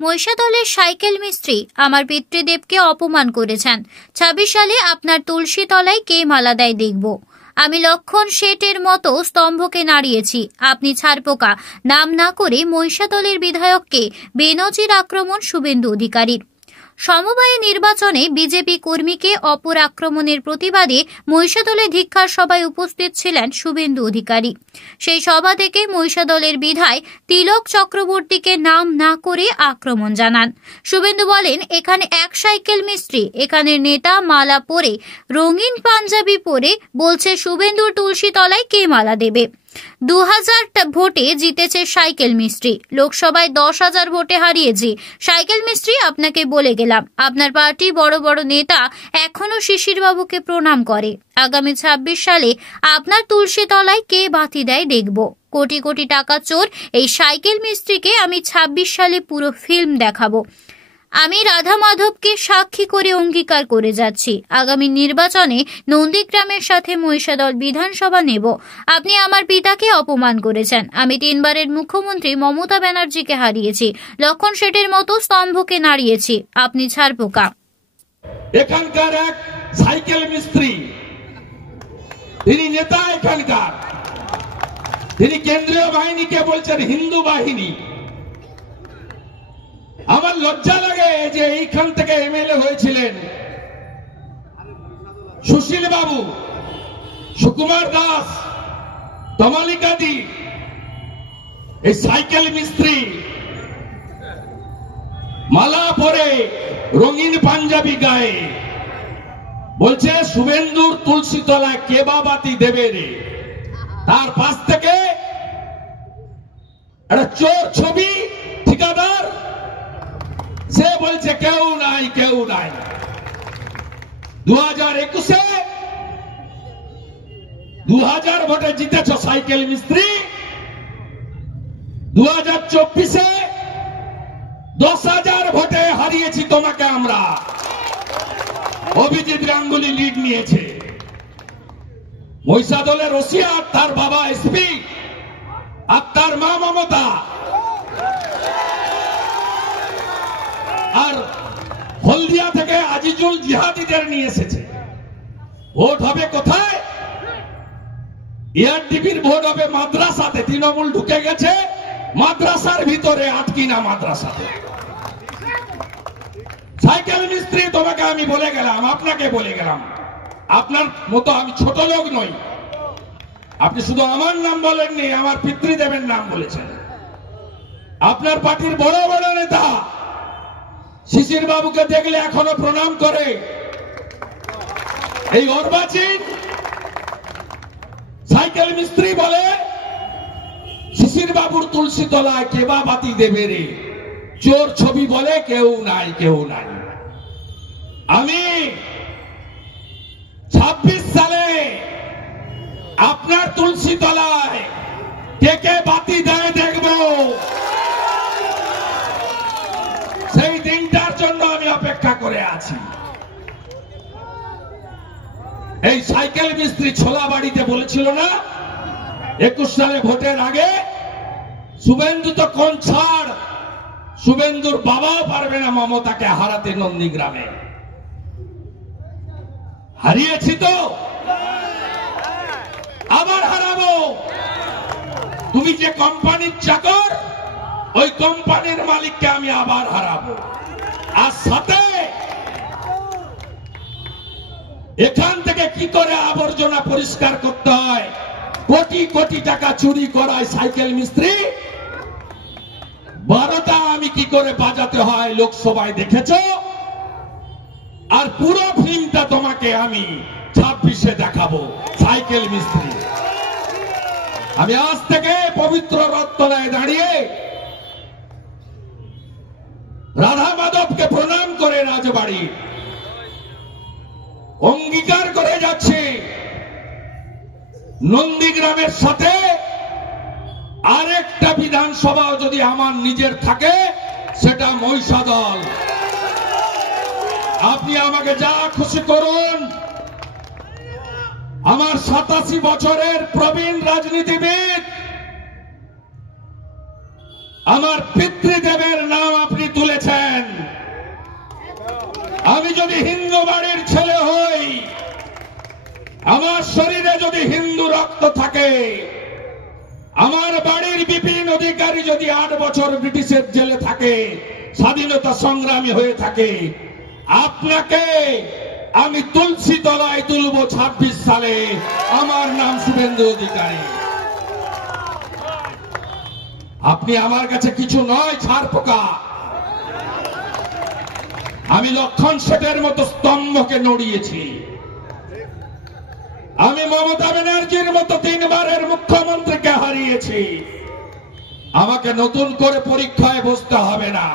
মহিষাদলের cycle মিস্ত্রি আমার পিতৃদেবকে অপমান করেছেন। 26 সালে আপনার তুলসী তলায় কে মালা দেয় দেখব। আমি লক্ষণ শেঠের মতো স্তম্ভকে নাড়িয়েছি, আপনি ছারপোকা। নাম না করে মহিষাদলের বিধায়ককে বেনজির আক্রমণ শুভেন্দু অধিকারীর। সমবায় নির্বাচনে বিজেপি কর্মীকে অপর আক্রমণের প্রতিবাদে মহিষাদলে ধিক্কার সভায় উপস্থিত ছিলেন শুভেন্দু অধিকারী। সেই সভা থেকে মহিষাদলের বিধায়ক তিলক চক্রবর্তীকে নাম না করে আক্রমণ জানান। শুভেন্দু বলেন, এখানে এক সাইকেল মিস্ত্রি, এখানের নেতা মালা পরে, রঙিন পাঞ্জাবি পরে বলছে শুভেন্দুর তুলসী তলায় কে মালা দেবে। 2000 ভোটে জিতেছে সাইকেল মিস্ত্রি, লোকসভায় 10,000 ভোটে হারিয়েছি। সাইকেল মিস্ত্রি, আপনাকে বলে গেলাম, আপনার পার্টি বড় বড় নেতা এখনো শিশির বাবুকে প্রণাম করে। আগামী 26 সালে আপনার তুলসী তলায় কে বাতি দেয় দেখব। কোটি কোটি টাকা চোর এই সাইকেল মিস্ত্রিকে আমি 26 সালে পুরো ফিল্ম দেখাবো। আমি রাধা মাধবকে সাক্ষী করে অঙ্গীকার করে যাচ্ছি, আগামী নির্বাচনে নন্দীগ্রামের সাথে মহিষাদল বিধানসভা নেব। আপনি আমার পিতাকে অপমান করেছেন। আমি 3 বারের মুখ্যমন্ত্রী মমতা ব্যানার্জিকে হারিয়েছি, লক্ষণ শেঠের মতো স্তম্ভকে নাড়িয়েছি, আপনি ছারপোকা। এখানকার এক সাইকেল মিস্ত্রি, তিনি নেতা এখানকার, তিনি কেন্দ্রীয় বাহিনীকে বলছেন হিন্দু বাহিনী। আমার লজ্জা লাগে যে এইখান থেকে এমএলএ হয়েছিলেন সুশীল বাবু, সুকুমার দাস, তমালিকাদি, এই সাইকেল মিস্ত্রি মালা পরে, রঙিন পাঞ্জাবি গায়ে বলছে শুভেন্দুর তুলসী তলায় কে বা বাতি দেবে রে। তার পাশ থেকে একটা চোর ছবি ঠিকাদার, সে বলছে কেউ নাই কেউ নাই। 2021-এ 2000 ভোটে জিতেছ সাইকেল মিস্ত্রি, 2024-এ 10,000 ভোটে হারিয়েছি তোমাকে আমরা। অভিজিৎ গাঙ্গুলি লিড নিয়েছে। মহিষাদলের রসিয়া, তার বাবা এসপি আর তার মা মমতা, আর হলদিয়া থেকে আজিজুল জিহাদিদের নিয়ে এসেছে। ভোট হবে কোথায়? এআরডিপির ভোট হবে মাদ্রাসাতে। তৃণমূল ঢুকে গেছে মাদ্রাসার ভিতরে, আটকিনা মাদ্রাসাতে। সাইকেল মিস্ত্রি, তোমাকে আমি বলে গেলাম, আপনাকে বলে গেলাম, আপনার মতো আমি ছোট লোক নই। আপনি শুধু আমার নাম বলেননি, আমার পিতৃদেবের নাম বলেছেন। আপনার পার্টির বড় বড় নেতা শিশির বাবুকে দেখলে এখনো প্রণাম করে। এই অর্বাচীন সাইকেল মিস্ত্রি বলে শিশির বাবুর তুলসী তলায় কে বা বাতি দেবে রে। চোর ছবি বলে কেউ নাই কেউ নাই। আমি 26 সালে আপনার তুলসী তলায় কে কে বাতি দেয় দেখব। সেই দিনটার জন্য আমি অপেক্ষা করে আছি। এই সাইকেল মিস্ত্রি ছোলা বাড়িতে বলেছিল না 21 সালে ভোটের আগে, শুভেন্দু তো কোন ছাড়, শুভেন্দুর বাবাও পারবে না মমতাকে হারাতে নন্দীগ্রামে। হারিয়েছি তো, আবার হারাবো। তুমি যে কোম্পানির চাকর, ওই কোম্পানির মালিককে আমি আবার হারাবো। আর সাথে এখান থেকে কি করে আবর্জনা পরিষ্কার করতে হয়, কোটি কোটি টাকা চুরি করায় সাইকেল মিস্ত্রি, 12টা আমি কি করে বাজাতে হয় লোকসভায় দেখেছ। আর পুরো ফিল্মটা তোমাকে আমি 26-এ দেখাবো। সাইকেল মিস্ত্রি, আমি আজ থেকে পবিত্র রথতলায় দাঁড়িয়ে রাধা মাধবকে প্রণাম করে রাজবাড়ি অঙ্গীকার করে যাচ্ছি, নন্দীগ্রামের সাথে আরেকটা বিধানসভাও যদি আমার নিজের থাকে, সেটা মহিষাদল। আপনি আমাকে যা খুশি করুন। আমার 87 বছরের প্রবীণ রাজনীতিবিদ, আমার পিতৃদেবের নাম আপনি তুলে আমি যদি হিন্দু বাড়ির ছেলে হই, আমার শরীরে যদি হিন্দু রক্ত থাকে, আমার বাড়ির বিপিন অধিকারী যদি 8 বছর ব্রিটিশের জেলে থাকে, স্বাধীনতা সংগ্রামী হয়ে থাকে, আপনাকে আমি তুলসী তলায় তুলব 26 সালে। আমার নাম শুভেন্দু অধিকারী। আপনি আমার কাছে কিছু নয়, ছাড় পোকা। আমি লক্ষণ শেঠের মতো স্তম্ভকে নড়িয়েছি। আমি মমতা ব্যানার্জির মতো 3 বারের মুখ্যমন্ত্রীকে হারিয়েছি। আমাকে নতুন করে পরীক্ষায় বসতে হবে না।